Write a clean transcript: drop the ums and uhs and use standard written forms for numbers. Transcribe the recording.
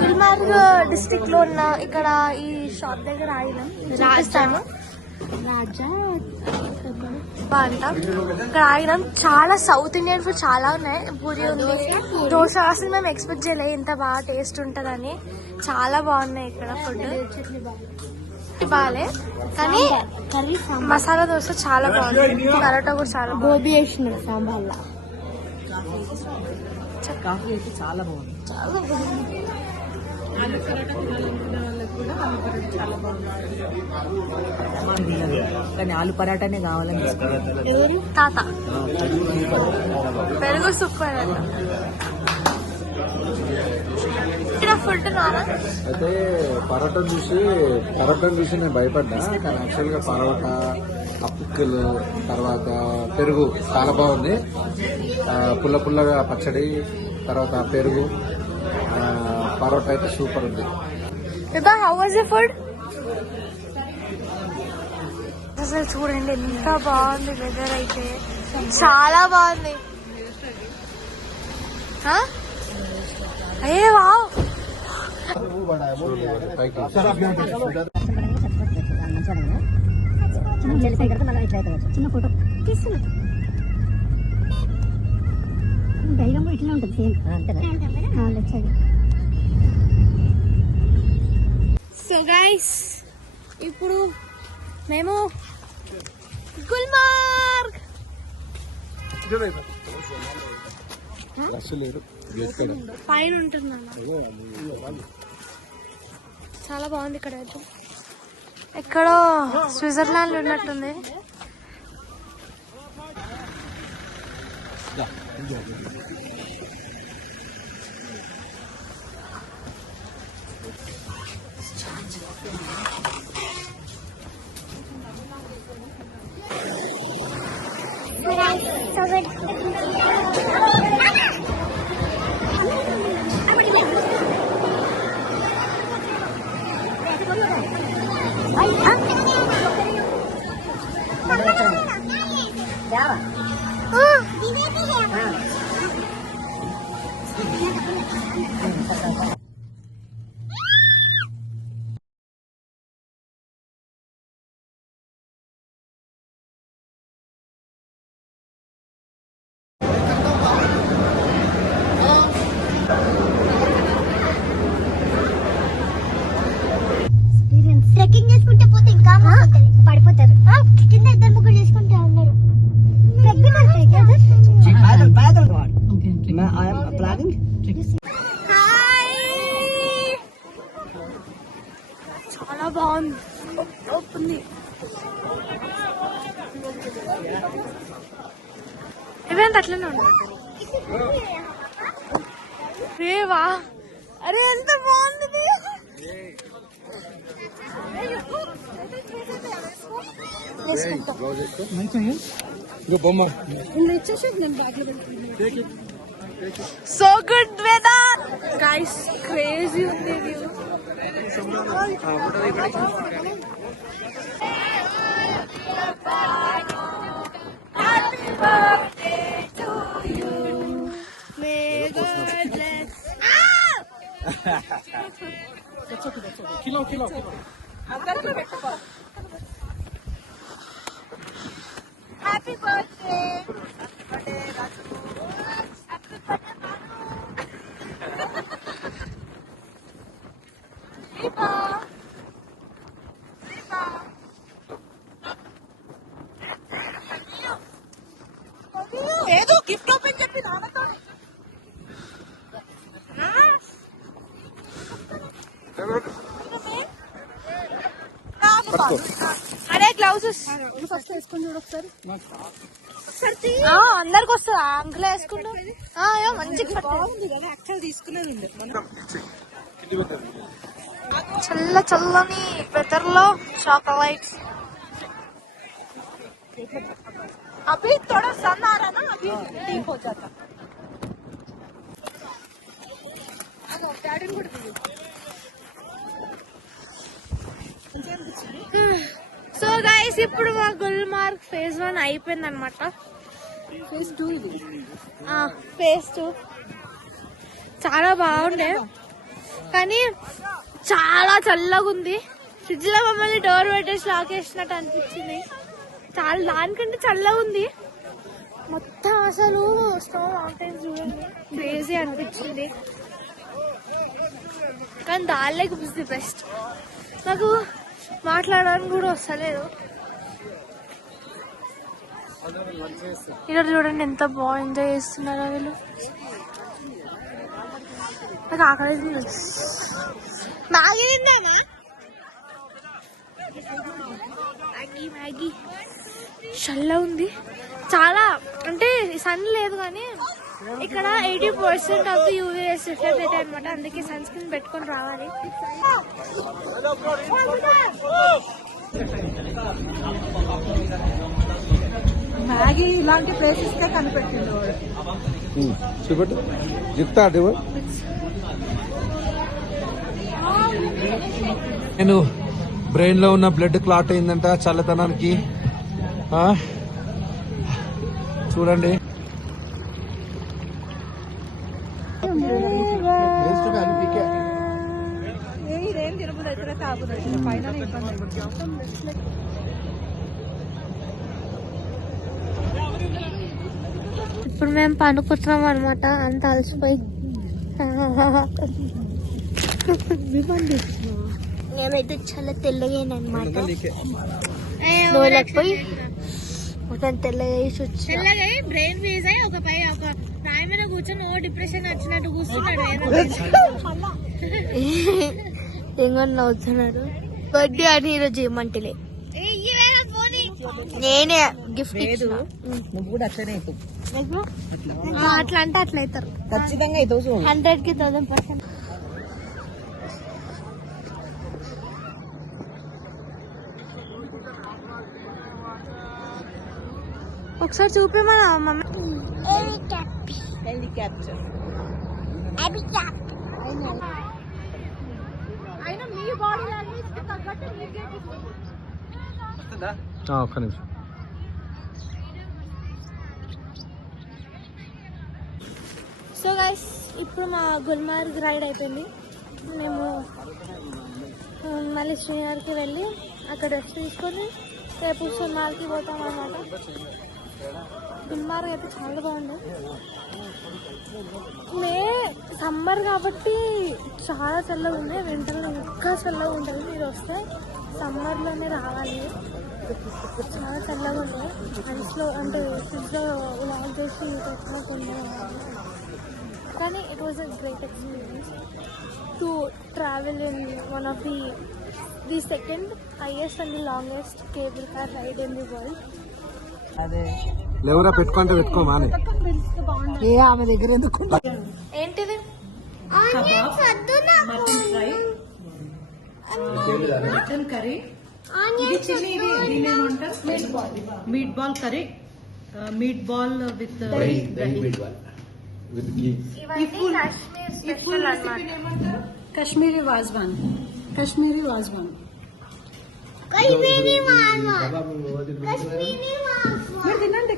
Gulmarg district లో ఉన్న ఇక్కడ ఈ షాప్ దగ్గర ఆగినాం. రాజాను రాజా అంట ఇక్కడ ఆగినాం. చాలా సౌత్ ఇండియన్ ఫుడ్ చాలా ఉన్నాయి. పూరి ఉంది, దోశ. అసలు మేము ఎక్స్పెక్ట్ చేయలేదు ఇంత బాగా టేస్ట్ ఉంటుందని. చాలా బాగున్నాయి ఇక్కడ ఫుడ్. బాగాలే కానీ మసాలా దోశ చాలా బాగుంది. పరోటా కూడా చాలా గోబీ వేసినారు సాంబార్లా. కాఫీ అయితే చాలా బాగుంది. ఆలు పరోటా తినాలనుకునే వాళ్ళకి కూడా ఆలు పరోటా చాలా బాగుంది. కానీ ఆలు పరాటానే కావాలని తాత పెరుగు సూపర్ అంట. ఫుడ్ అయితే పరోటాను చూసి నేను భయపడ్డా. కానీ యాక్చువల్ గా పరోటా, అప్పుక్కలు, తర్వాత పెరుగు చాలా బాగుంది. పుల్ల పుల్లగా పచ్చడి, తర్వాత పెరుగు, పరోటా అయితే సూపర్ ఉంది. How was the food? అసలు చూడండి ఎంత బాగుంది. వెదర్ అయితే చాలా బాగుంది. అయ్యే వావ్. చిన్న ఫోటో తీస్తున్నా. డైగ్రామ్ కూడా ఇట్లా ఉంటుంది సేమ్. సో గైస్ ఇప్పుడు మేము గుల్మార్గ్ పైన ఉంటున్నాను. చాలా బాగుంది ఇక్కడ. ఎక్కడో స్విట్జర్లాండ్ ఉన్నట్టుంది. ట్రెక్కింగ్ చేసుకుంటే పోతే ఇంకా పడిపోతారు. కింద ఇద్దరు ముగ్గురు చేసుకుంటే ఉన్నారు. చాలా బాగుంది. ఇవేంత అట్లనే ఉండదు. రేవా అరే ఎంత బాగుంది. So good weather guys. Crazy ఉంది వ్యూ. Happy birthday. ఏదో గిఫ్ట్ ఓపెన్ చెప్పి నాన్నతో అరే గ్లౌజెస్ ఫస్ట్ వేసుకొని చూడు ఒకసారి. అందరికి వస్తుంది. అంకుల్ వేసుకుంటూ మంచిగా తీసుకునేది ఉండే చల్లని వెదర్ లో చాక్లెట్స్. अभी थोड़ा सन आ रहा ना, अभी ठीक हो जाता. సో గైస్ ఇప్పుడు మా గుల్మార్గ్ ఫేజ్ 1 అయిపోయింది అనమాట. ఫేజ్ 2 ఇది. ఫేజ్ 2 చాలా బాగుండే. కానీ చాలా చల్లగా ఉంది. ఫ్రిడ్జ్ లో మమ్మల్ని డోర్ పెట్టేసి లాక్ వేసినట్టు అనిపించింది. చాలా దానికంటే చల్లగా ఉంది మొత్తం. అసలు స్నో మౌంటైన్స్ చూడండి, క్రేజీ అనిపించింది. కానీ దానిలోకి ఇస్ ది బెస్ట్. నాకు మాట్లాడడానికి కూడా వస్తలేదు. ఇక్కడ చూడండి ఎంత బాగా ఎంజాయ్ చేస్తున్నారో వీళ్ళు. నాకు ఆకలి మ్యాగీ తిందామా? మ్యాగీ చల్ల ఉంది చాలా. అంటే సన్ లేదు కానీ ఇక్కడ 80% of the UV rays reflect అవుతాయి అనమాట. అందుకే సన్ స్క్రీన్ పెట్టుకొని రావాలి. మ్యాగీ ఇలాంటి ప్లేసెస్ కే కనిపెట్టింది వాడు. చూపెట్టు చెప్తా. నేను బ్రెయిన్ లో ఉన్న బ్లడ్ క్లాట్ అయిందంట చల్లతనానికి. చూడండి ఇదేం తిరుపతి అయితే తాగుతుంది పైన ఇబ్బంది అయిపోతుంది. ఇప్పుడు మేము పనుకుంటున్నాం అనమాట, అంత అలసిపోయి. మేమైతే చాలా తెల్లగానమాట. పోయి మొత్తం తెల్లగా వేసి వచ్చి బ్రెయిన్ ఫ్రీజ్ అయ్యి ఒక రాయి మీద కూర్చొని డిప్రెషన్ వచ్చినట్టు కూర్చున్నాడు. ఏమన్నా నవ్వుతున్నాడు. బర్త్డే అని ఈరోజు ఏమంటలే, నేనే గిఫ్ట్ ఇచ్చిన. నువ్వు కూడా అట్లనే అట్లా అంటే అట్లా అవుతారు ఖచ్చితంగా. 100కి 1000%. ఒకసారి చూపేమన్నా మమ్మీ. హెలికాప్టర్ అయినా మీ బాడీ లాంగ్వేజ్ కి తగ్గట్టు ఒక్క నిమిషం. సో గైస్ ఇప్పుడు మా గుల్మార్గ్ రైడ్ అయిపోయింది. మేము మళ్ళీ శ్రీనగర్కి వెళ్ళి అక్కడ రెస్ట్ తీసుకొని రేపు సున్నార్కి పోతాం అన్నమాట. గుల్మార్గ్ అయితే చాలా బాగుంది. సమ్మర్ కాబట్టి చాలా చల్లగా ఉంది, వింటర్లో ఇంకా చల్లగా ఉంటుంది. మీరు వస్తే సమ్మర్లోనే రావాలి, చాలా చల్లగా ఉంటుంది. ఐస్లో అంటే ఫ్రిడ్జ్లో లాక్ చేసి పెట్టకుండా. కానీ it was a great experience to travel in one of the second highest and the longest cable car ride in the world. అదే లేవరా పెట్టుకుంటే పెట్టుకోమా అని. ఆమె దగ్గర ఎందుకు? ఏంటిది? మటన్ ఫ్రై, మటన్ కర్రీ, ఇది చిల్లీ, ఇది దీని ఏమంటారు meat ball curry, meat ball with full రెసిపీని ఏమంటారు? కాశ్మీరీ వాజ్వాన్. కాశ్మీరీ వాజ్వాన్ మీరు తినండి.